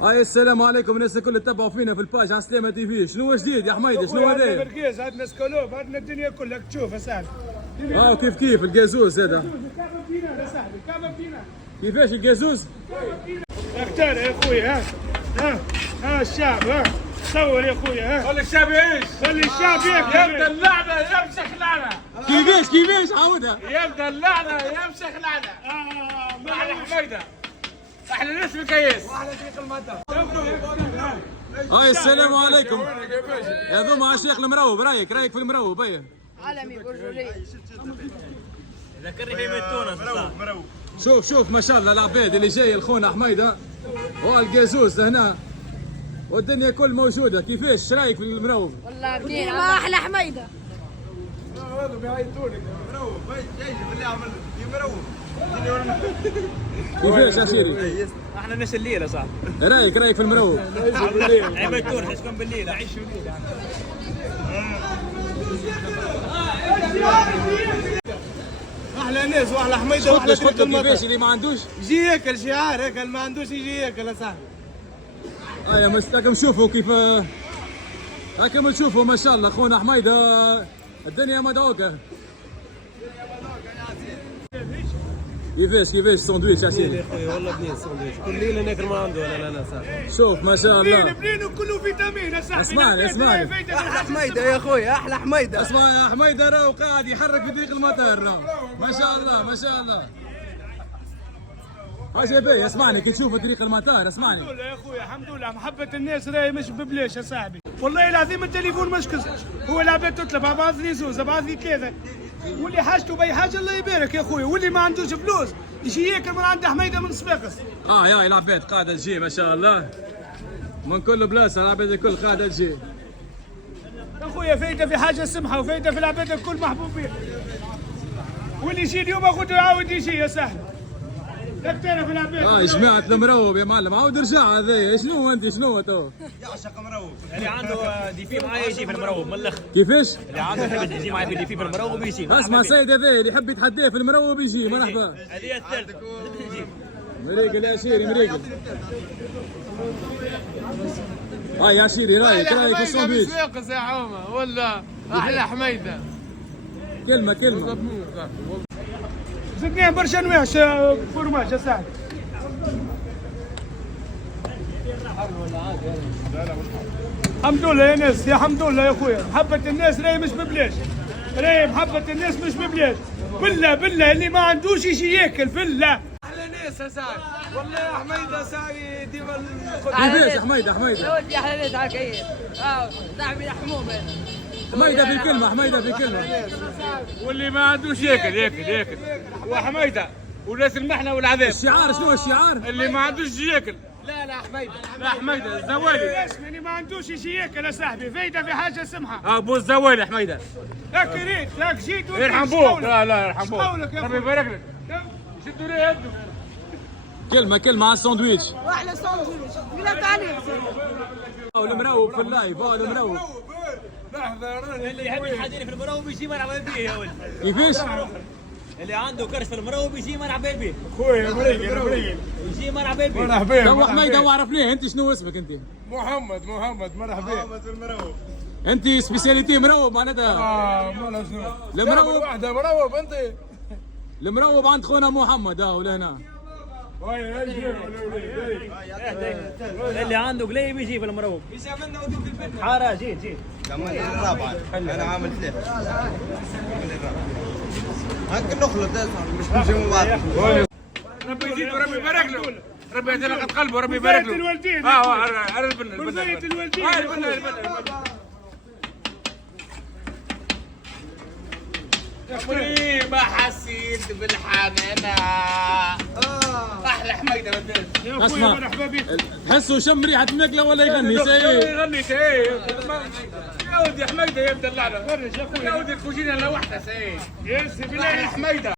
هاي السلام عليكم الناس الكل اللي تتبعوا فينا في الباج على سلامة تي في. شنو جديد يا حميدة؟ شنو هذا؟ عندنا بركيز، عندنا سكالوب، عندنا الدنيا كلها تشوف يا صاحبي. كيف الجازوز هذا؟ كامل فينا يا صاحبي، كامل فينا. كيفاش الجازوز؟ اختار يا خويا. ها الشعب، صور يا خويا. خلي الشعب يعيش. خلي الشعب يبدا اللعنه يمسخ لعنه. كيفاش عاودها؟ يبدا اللعنه يمسخ لعنه. احلى حميده، احلى ناس بالكياس، واحلى دقيق المطر. هاي السلام عليكم. هذوما عشاق المروب، رايك في المروب؟ هيا عالمي برجولي. ذكرني في بيت تونس. مروب شوف ما شاء الله العباد اللي جاي لخونا حميدة والجازوز هنا والدنيا كل موجودة. كيفاش رايك في المروب؟ والله كثير ما احلى حميده. هذا بيعيطونك مروب، جاي بالله عمل مروب. كيفاش عشيري؟ احنا ناس الليله صح. رايك في المروب؟ عيب بيت تونس تكون بالليل عيش الليل. احلى ناس واحلى حميده واحلى دقيق المطر. كيفاش اللي ما عندوش؟ يجي ياكل شعار هيك، اللي ما عندوش يجي ياكل يا صاحبي. راكم شوفوا كيف راكم تشوفوا ما شاء الله خونا حميدة الدنيا مدعوكة. كيفاش سندويتش يا سيدي؟ يا اخوي والله بنين سندويتش كل ليله ناكل ما عنده ولا لا صح. شوف ما شاء الله. بنين وكله فيتامين يا صاحبي. اسمعني احلى حميده يا اخوي، احلى حميده. اسمع يا حميدة راهو قاعد يحرك في طريق المطار راهو ما شاء الله. حاجة باهية. اسمعني كي تشوف طريق المطار اسمعني. الحمد لله يا اخويا، الحمد لله. محبة الناس راهي مش ببلاش يا صاحبي. والله العظيم التليفون مشكل. هو العباد تطلب ابعث لي زوز، ابعث لي كذا. واللي حاجته باي حاجه الله يبارك يا اخويا، واللي ما عندوش فلوس يجي ياكل من عند حميده من صفاقس. يا العباد قاعدة تجي ما شاء الله من كل بلاصة، العباد الكل قاعدة تجي. يا اخويا فايده في حاجه سمحه، وفايده في العباد الكل محبوبين. واللي يجي اليوم غدوه يعاود يجي يا صاحبي. دكتوره في العباد. جماعة المروب يا معلم، عاود رجع هذايا. شنو تو؟ يعشق مروب. اللي عنده دي في معايا يجي في المروب من الاخر. كيفاش؟ اللي عنده يحب يجي معايا في دي في المروب يجي. اسمع سيد هذايا اللي يحب يتحداه في المروب يجي مرحبا. هذه الثالثه تجي. مريقل يا شيري مريقل. يا شيري رايك في الساندويتش؟ صفاقس يا حومه ولا احلى حميده. كلمة زدناه برشا انواع فورماج يا صاحبي. الحمد لله يا ناس، يا الحمد لله يا اخويا. محبة الناس راهي مش ببلاش، راهي محبة الناس مش ببلاش. بالله اللي ما عندوش يجي ياكل بالله. احلى ناس يا سعد والله يا حميده ساعي ديما. كيفاش يا حميدة؟ يا ولدي احلى ناس على كيف. صاحبي حموم هذا. حميدة في كلمة. واللي ما عندوش ياكل. وحميده وناس المحنه والعذاب. الشعار شنو الشعار؟ اللي ما عندوش يجي ياكل. لا حميده. لا حميده الزوالي. اللي ما عندوش يجي ياكل يا صاحبي، فايدة في حاجة سمحة. بو الزوالي حميده. لك ريت لك جيت يرحم بوك. لا يرحم بوك. قولك يا ربي أخوي. يبارك لك. شدوا لي يده. كلمة على الساندويتش. واحلى ساندويتش بلا تعليق. المروب في اللايف. المروب اللي يحب يحديني في المروب يجي ملعب بيه يا ولد. كيفاش؟ اللي عنده كرش في المروب يجي ملعب بيه. اخويا مريقل يجي ملعب بيه. مرحبا تو حميدة وعرفناه. انت شنو اسمك انت؟ محمد مرحبا. محمد المروب. انت سبيسياليتي مروب معناتها؟ مالا شنو؟ المروب واحدة مروب انت. المروب عند خونا محمد ولا هنا. اللي عنده قليب يجي في المروب. حارة جيت. كمان الرابعه انا عامل ثلاثه. هاك نخلط مش نمشي مع بعض. ربي يزيد وربي يبارك له. ربي يتلقى قلبه وربي يبارك له. الوالدين. البنت الوالدين. عمري ما حسيت بالحنانة. احلى حميده بالناس. يا اخويا اسمع مرحبا بك. تحسوا شم ريحة الماكلة ولا يغني يغني يا ولدي حميده يا مدلعنا. فرج يا اخويا. يا ولدي الكوجينه الا واحده ساي. يا سي بالله احلى حميده.